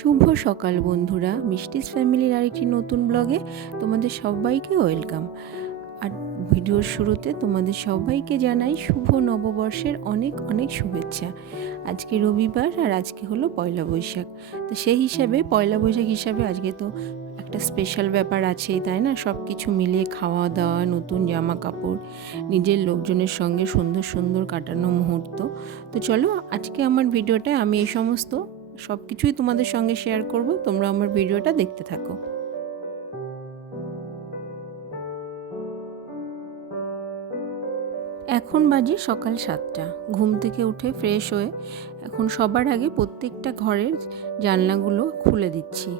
শুভ সকাল বন্ধুরা, মিষ্টিস ফ্যামিলির আরেকটি নতুন ব্লগে তোমাদের সবাইকে ওয়েলকাম। আর ভিডিওর শুরুতে তোমাদের সবাইকে জানাই শুভ নববর্ষের অনেক অনেক শুভেচ্ছা। আজকে রবিবার আর আজকে হলো পয়লা বৈশাখ। তো সেই হিসাবে পয়লা বৈশাখ হিসাবে আজকে তো একটা স্পেশাল ব্যাপার আছেই, তাই না? সব কিছু মিলিয়ে খাওয়া দাওয়া, নতুন জামা কাপড়, নিজের লোকজনের সঙ্গে সুন্দর সুন্দর কাটানো মুহূর্ত। তো চলো আজকে আমার ভিডিওটায় আমি এই সমস্ত সব কিছুই তোমাদের সঙ্গে শেয়ার করব। তোমরা আমার ভিডিওটা দেখতে থাকো। এখন বাজে সকাল 7টা। ঘুম থেকে উঠে ফ্রেশ হয়ে এখন সবার আগে প্রত্যেকটা ঘরের জানলাগুলো খুলে দিচ্ছি।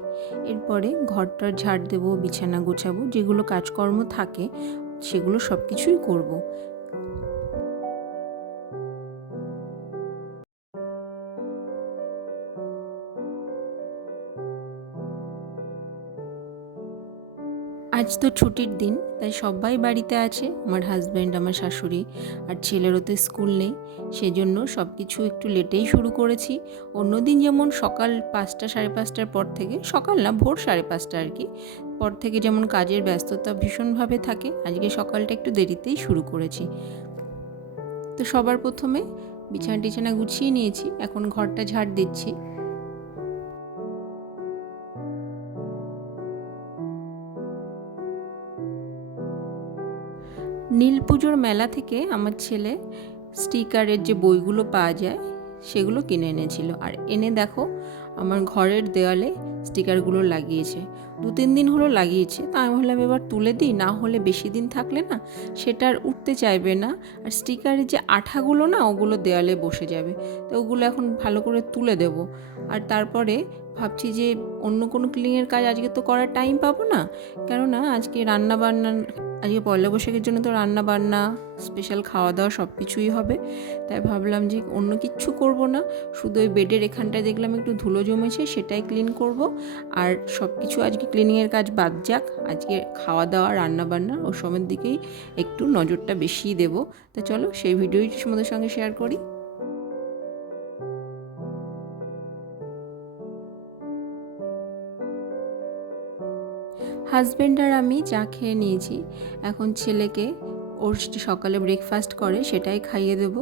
এরপরে ঘরটার ঝাড় দেবো, বিছানা গোছাবো, যেগুলো কাজকর্ম থাকে সেগুলো সব কিছুই করবো। আজ তো ছুটির দিন, তাই সবাই বাড়িতে আছে। আমার হাজব্যান্ড, আমার শাশুড়ি আর ছেলেরও তো স্কুল নেই, সেজন্য সব কিছু একটু লেটেই শুরু করেছি। অন্যদিন যেমন সকাল 5টা 5:30টার পর থেকে, সকাল না ভোর 5:30 আর কি, পর থেকে যেমন কাজের ব্যস্ততা ভীষণভাবে থাকে, আজকে সকালটা একটু দেরিতেই শুরু করেছি। তো সবার প্রথমে বিছানা টিছানা গুছিয়ে নিয়েছি, এখন ঘরটা ঝাড় দিচ্ছি। নীল পুজোর মেলা থেকে আমার ছেলে স্টিকারের যে বইগুলো পাওয়া যায় সেগুলো কিনে এনেছিল, আর এনে দেখো আমার ঘরের দেওয়ালে স্টিকারগুলো লাগিয়েছে। 2-3 দিন হলো লাগিয়েছে, তা আমি ভাবলাম এবার তুলে দিই, না হলে বেশি দিন থাকলে না সেটা আর উঠতে চাইবে না, আর স্টিকারের যে আঠাগুলো না ওগুলো দেওয়ালে বসে যাবে। তো ওগুলো এখন ভালো করে তুলে দেব। আর তারপরে ভাবছি যে অন্য কোনো ক্লিনের কাজ আজকে তো করার টাইম পাবো না, কেননা আজকে আজকে পয়লা বৈশাখের জন্য তো রান্না বান্না, স্পেশাল খাওয়া দাওয়া সব কিছুই হবে। তাই ভাবলাম যে অন্য কিচ্ছু করব না, শুধু ওই বেডের এখানটায় দেখলাম একটু ধুলো জমেছে, সেটাই ক্লিন করব। আর সব কিছু আজকে ক্লিনিংয়ের কাজ বাদ যাক, আজকে খাওয়া দাওয়া রান্না বান্না ও সবের দিকেই একটু নজরটা বেশিই দেবো। তো চলো সেই ভিডিওই তোমাদের সঙ্গে শেয়ার করি। হাজব্যান্ড আর আমি চা খেয়ে নিয়েছি, এখন ছেলেকে ওর সকালে ব্রেকফাস্ট করে সেটাই খাইয়ে দেবো।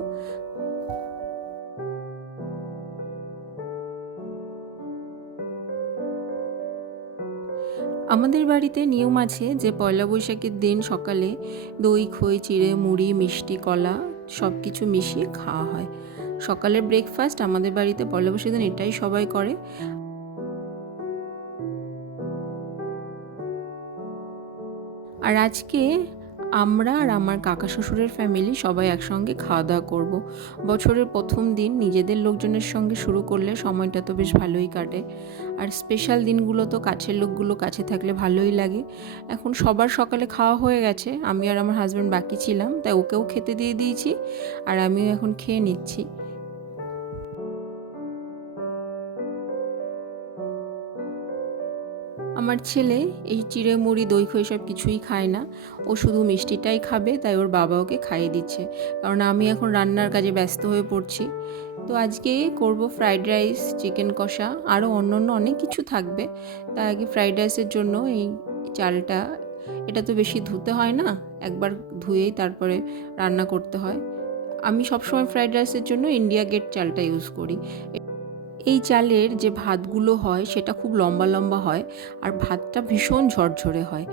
আমাদের বাড়িতে নিয়ম আছে যে পয়লা বৈশাখের দিন সকালে দই, খই, চিড়ে, মুড়ি, মিষ্টি, কলা সব কিছু মিশিয়ে খাওয়া হয়। সকালের ব্রেকফাস্ট আমাদের বাড়িতে পয়লা বৈশাখের দিন এটাই সবাই করে। আর আজকে আমরা আর আমার কাকা শ্বশুরের ফ্যামিলি সবাই একসঙ্গে খাওয়া দাওয়া করব। বছরের প্রথম দিন নিজেদের লোকজনের সঙ্গে শুরু করলে সময়টা তো বেশ ভালোই কাটে, আর স্পেশাল দিনগুলো তো কাছের লোকগুলো কাছে থাকলে ভালোই লাগে। এখন সবার সকালে খাওয়া হয়ে গেছে, আমি আর আমার হাজব্যান্ড বাকি ছিলাম, তাই ওকেও খেতে দিয়ে দিয়েছি আর আমিও এখন খেয়ে নিচ্ছি। আমার ছেলে এই চিড়ে মুড়ি দই খই সব কিছুই খায় না, ও শুধু মিষ্টিটাই খাবে, তাই ওর বাবা ওকে খাইয়ে দিচ্ছে, কারণ আমি এখন রান্নার কাজে ব্যস্ত হয়ে পড়ছি। তো আজকে করব ফ্রাইড রাইস, চিকেন কষা, আরও অন্য অনেক কিছু থাকবে। তার আগে ফ্রাইড রাইসের জন্য এই চালটা, এটা তো বেশি ধুতে হয় না, একবার ধুয়েই তারপরে রান্না করতে হয়। আমি সবসময় ফ্রাইড রাইসের জন্য ইন্ডিয়া গেট চালটা ইউজ করি। এই চালের যে ভাতগুলো হয় সেটা খুব লম্বা লম্বা হয়, আর ভাতটা ভীষণ ঝরঝরে হয়।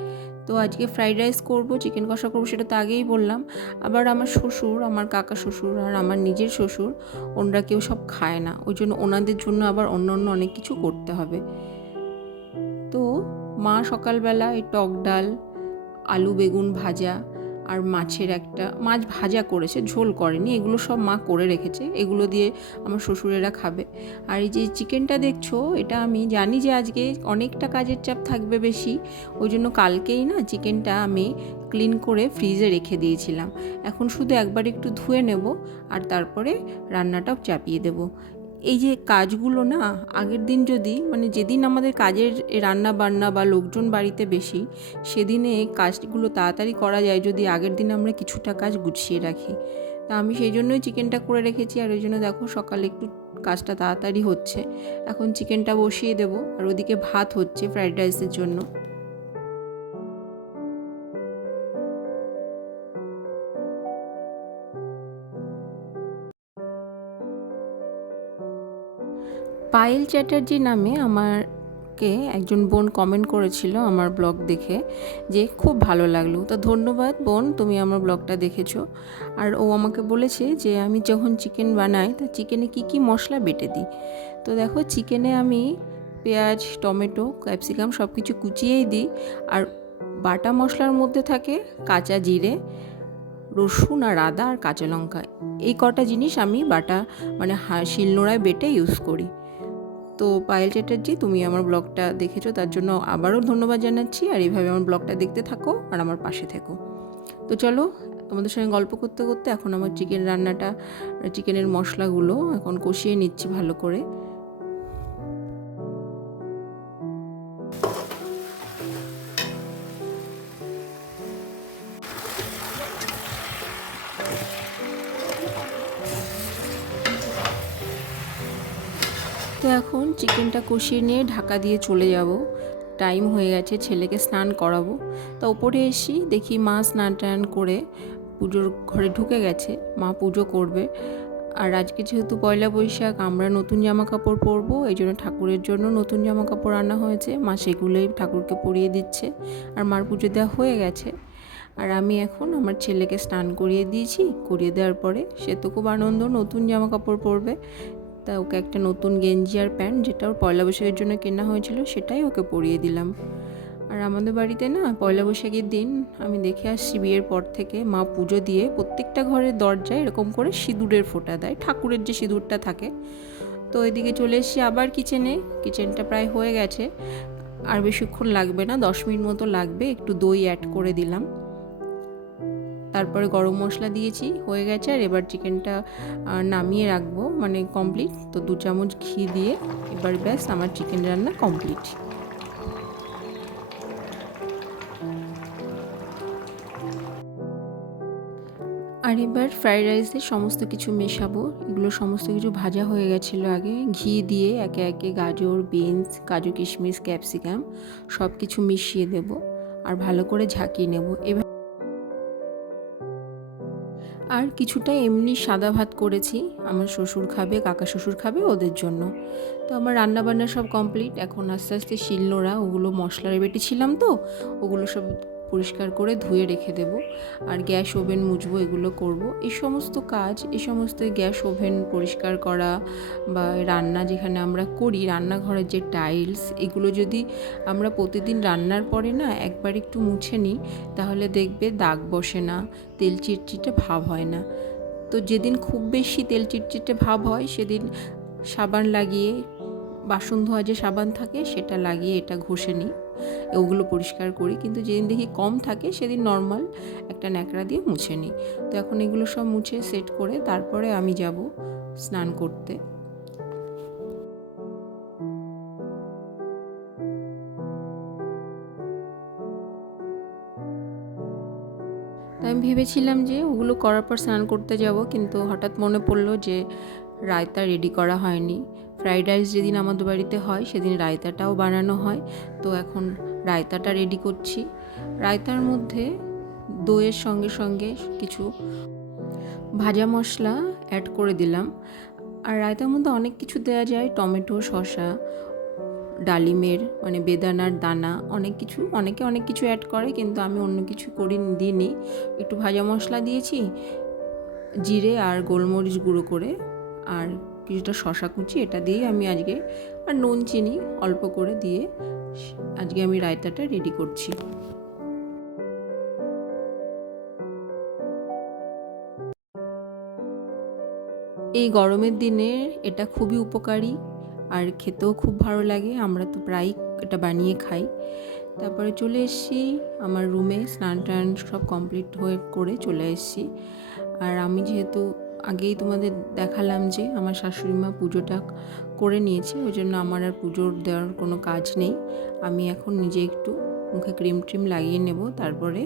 তো আজকে ফ্রাইড রাইস করব, চিকেন কষা করবো, সেটা তো আগেই বললাম। আবার আমার শ্বশুর, আমার কাকা শ্বশুর আর আমার নিজের শ্বশুর, ওনারা কেউ সব খায় না, ওই জন্য ওনাদের জন্য আবার অন্য অনেক কিছু করতে হবে। তো মা সকালবেলা এই টক ডাল, আলু বেগুন ভাজা আর মাছ ভাজা করেছে, ঝোল করেনি, এগুলো সব মা করে রেখেছে, এগুলো দিয়ে আমার শ্বশুরেরা খাবে। আর এই যে চিকেনটা দেখছো, এটা আমি জানি যে আজকে অনেকটা কাজের চাপ থাকবে বেশি, ওই জন্য কালকেই না চিকেনটা আমি ক্লিন করে ফ্রিজে রেখে দিয়েছিলাম। এখন শুধু একবার একটু ধুয়ে নেব আর তারপরে রান্নাটাও চাপিয়ে দেব। এই যে কাজগুলো না আগের দিন যদি, মানে যেদিন আমাদের কাজের রান্না বান্না বা লোকজন বাড়িতে বেশি, সেদিনে কাজগুলো তাড়াতাড়ি করা যায় যদি আগের দিন আমরা কিছুটা কাজ গুছিয়ে রাখি। তা আমি সেই জন্যই চিকেনটা করে রেখেছি, আর ওই জন্য দেখো সকালে একটু কাজটা তাড়াতাড়ি হচ্ছে। এখন চিকেনটা বসিয়ে দেবো, আর ওদিকে ভাত হচ্ছে ফ্রাইড রাইসের জন্য। পায়েল চ্যাটার্জি নামে আমাকে একজন বোন কমেন্ট করেছিল আমার ব্লগ দেখে যে খুব ভালো লাগলো। তো ধন্যবাদ বোন, তুমি আমার ব্লগটা দেখেছো। আর ও আমাকে বলেছে যে আমি যখন চিকেন বানাই তা চিকেনে কি কি মশলা বেটে দিই। তো দেখো, চিকেনে আমি পেঁয়াজ, টমেটো, ক্যাপসিকাম সব কিছু কুচিয়েই দিই। আর বাটা মশলার মধ্যে থাকে কাঁচা জিরে, রসুন আর আদা আর কাঁচা লঙ্কা। এই কটা জিনিস আমি বাটা মানে শিলনোড়ায় বেটে ইউজ করি। তো পায়েল চ্যাটার্জি, তুমি আমার ব্লগটা দেখেছো, তার জন্য আবারও ধন্যবাদ জানাচ্ছি। আর এইভাবে আমার ব্লগটা দেখতে থাকো আর আমার পাশে থেকো। তো চলো, তোমাদের সঙ্গে গল্প করতে করতে এখন আমার চিকেন রান্নাটা, চিকেনের মশলাগুলো এখন কষিয়ে নিচ্ছি ভালো করে। তো এখন চিকেনটা কষিয়ে নিয়ে ঢাকা দিয়ে চলে যাব। টাইম হয়ে গেছে, ছেলেকে স্নান করাবো। তো ওপরে এসি, দেখি মা স্নান টান করে পুজোর ঘরে ঢুকে গেছে, মা পুজো করবে। আর আজকে যেহেতু পয়লা বৈশাখ, আমরা নতুন জামা কাপড় পরবো, এই জন্য ঠাকুরের জন্য নতুন জামা কাপড় আনা হয়েছে। মা সেগুলোই ঠাকুরকে পরিয়ে দিচ্ছে। আর মার পুজো দেওয়া হয়ে গেছে। আর আমি এখন আমার ছেলেকে স্নান করিয়ে দিয়েছি। করিয়ে দেওয়ার পরে সে তো খুব আনন্দ, নতুন জামা কাপড় পরবে। তা ওকে একটা নতুন গেঞ্জি আর প্যান্ট, যেটা ওর পয়লা বৈশাখের জন্য কেনা হয়েছিল, সেটাই ওকে পরিয়ে দিলাম। আর আমাদের বাড়িতে না পয়লা বৈশাখের দিন আমি দেখে আসছি বিয়ের পর থেকে, মা পুজো দিয়ে প্রত্যেকটা ঘরের দরজায় এরকম করে সিঁদুরের ফোঁটা দেয়, ঠাকুরের যে সিঁদুরটা থাকে। তো এদিকে চলে এসেছি আবার কিচেনে। কিচেনটা প্রায় হয়ে গেছে, আর বেশিক্ষণ লাগবে না, 10 মিনিট মতো লাগবে। একটু দই অ্যাড করে দিলাম, তারপরে গরম মশলা দিয়েছি, হয়ে গেছে। আর এবার চিকেনটা নামিয়ে রাখবো, মানে কমপ্লিট। তো 2 চামচ ঘি দিয়ে এবার ব্যাস আমার চিকেন রান্না কমপ্লিট। আর এবার ফ্রাইড রাইসে সমস্ত কিছু মেশাবো। এগুলো সমস্ত কিছু ভাজা হয়ে গেছিলো আগে, ঘি দিয়ে একে একে গাজর, বিনস, কাজু, কিশমিশ, ক্যাপসিকাম সব কিছু মিশিয়ে দেব আর ভালো করে ঝাঁকিয়ে নেব। এবার আর কিছুটা এমনি সাদা ভাত করেছি, আমার শ্বশুর খাবে, কাকা শ্বশুর খাবে, ওদের জন্য। তো আমার রান্নাবান্না সব কমপ্লিট। এখন আস্তে আস্তে শিলনোড়া, ওগুলো মশলার বেটেছিলাম তো, ওগুলো সব পরিষ্কার করে ধুয়ে রেখে দেব। আর গ্যাস ওভেন মুছবো, এগুলো করব। এই সমস্ত কাজ, এই সমস্ত গ্যাস ওভেন পরিষ্কার করা বা রান্না যেখানে আমরা করি, রান্নাঘরের যে টাইলস, এগুলো যদি আমরা প্রতিদিন রান্নার পরে না একবার একটু মুছে নিই, তাহলে দেখবে দাগ বসে না, তেল চিটচিটে ভাব হয় না। তো যেদিন খুব বেশি তেল চিটচিটে ভাব হয়, সেদিন সাবান লাগিয়ে, বাসন ধোয়া যে সাবান থাকে সেটা লাগিয়ে এটা ঘষে নিই, ওগুলো পরিষ্কার করি। কিন্তু যেদিন দেখি কম থাকে, সেদিন নর্মাল একটা ন্যাকড়া দিয়ে মুছে নিই। তো এখন এগুলো সব মুছে সেট করে তারপরে আমি যাব স্নান করতে। তাই আমি ভেবেছিলাম যে ওগুলো করার পর স্নান করতে যাব, কিন্তু হঠাৎ মনে পড়লো যে রায়তা রেডি করা হয়নি। ফ্রাইড রাইস যেদিন আমাদের বাড়িতে হয়, সেদিন রায়তাটাও বানানো হয়। তো এখন রায়তাটা রেডি করছি। রায়তার মধ্যে দইয়ের সঙ্গে সঙ্গে কিছু ভাজা মশলা অ্যাড করে দিলাম। আর রায়তার মধ্যে অনেক কিছু দেওয়া যায়, টমেটো, শসা, ডালিমের মানে বেদানার দানা, অনেক কিছু, অনেকে অনেক কিছু অ্যাড করে, কিন্তু আমি অন্য কিছু দিইনি। একটু ভাজা মশলা দিয়েছি, জিরে আর গোলমরিচ গুঁড়ো করে, আর কিছুটা শসা কুচি, এটা দিয়েই আমি আজকে, আর নুন চিনি অল্প করে দিয়ে আজকে আমি রায়তাটা রেডি করছি। এই গরমের দিনে এটা খুবই উপকারী, আর খেতেও খুব ভালো লাগে। আমরা তো প্রায়ই এটা বানিয়ে খাই। তারপরে চলে এসেছি আমার রুমে, স্নান টান সব কমপ্লিট হয়ে করে চলে এসেছি। আর আমি যেহেতু আগেই তোমাদের দেখালাম যে আমার শাশুড়ি মা পুজোটা করে নিয়েছে, ওই জন্য আমার আর পুজোর দেওয়ার কোনো কাজ নেই। আমি এখন নিজে একটু মুখে ক্রিম ট্রিম লাগিয়ে নেব, তারপরে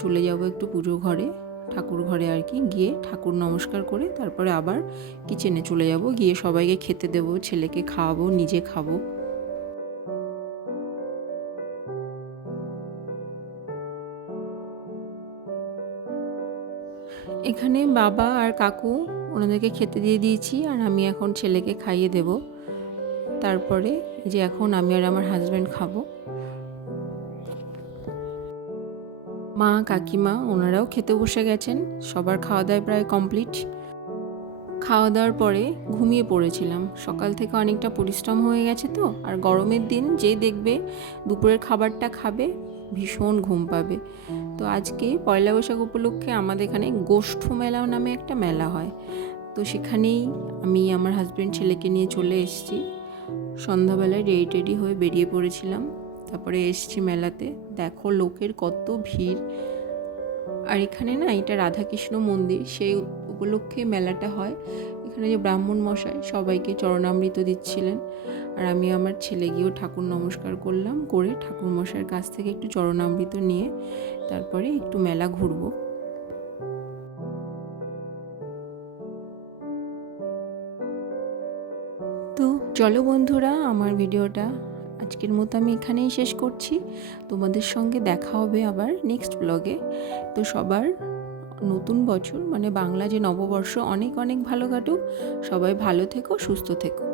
চলে যাব একটু পুজো ঘরে। ঠাকুর ঘরে আর কি, গিয়ে ঠাকুর নমস্কার করে তারপরে আবার কিচেনে চলে যাব, গিয়ে সবাইকে খেতে দেবো, ছেলেকে খাওয়াবো, নিজে খাবো। এখানে বাবা আর কাকু ওনাদেরকে খেতে দিয়ে দিয়েছি, আর আমি এখন ছেলেকে খাইয়ে দেব। তারপরে যে এখন আমি আর আমার হাজব্যান্ড খাবো। মা কাকিমা ওনারাও খেতে বসে গেছেন, সবার খাওয়া দাওয়া প্রায় কমপ্লিট। খাওয়া দাওয়ার পরে ঘুমিয়ে পড়েছিলাম, সকাল থেকে অনেকটা পরিশ্রম হয়ে গেছে তো, আর গরমের দিন যে দেখবে দুপুরের খাবারটা খাবে ভীষণ ঘুম পাবে। তো আজকে পয়লা বৈশাখ উপলক্ষে আমাদের এখানে গোষ্ঠ মেলা নামে একটা মেলা হয়, তো সেখানেই আমি আমার হাজব্যান্ড ছেলেকে নিয়ে চলে এসেছি। সন্ধ্যাবেলায় রেডি হয়ে বেরিয়ে পড়েছিলাম, তারপরে এসছি মেলাতে। দেখো লোকের কত ভিড়। আর এখানে না, এটা রাধাকৃষ্ণ মন্দির, সেই উপলক্ষে মেলাটা হয়। এখানে যে ব্রাহ্মণ মশাই সবাইকে চরণামৃত দিচ্ছিলেন, আর আমি আমার ছেলে গিয়েও ঠাকুর নমস্কার করলাম, করে ঠাকুর মশাইয়ের কাছ থেকে একটু চরণামৃত নিয়ে তারপরে একটু মেলা ঘুরবো। তো চলো বন্ধুরা, আমার ভিডিওটা আজকের মতো আমি এখানেই শেষ করছি। তোমাদের সঙ্গে দেখা হবে আবার নেক্সট ব্লগে। তো সবার নতুন বছর মানে বাংলা যে নববর্ষ অনেক অনেক ভালো কাটুক। সবাই ভালো থেকো, সুস্থ থেকো।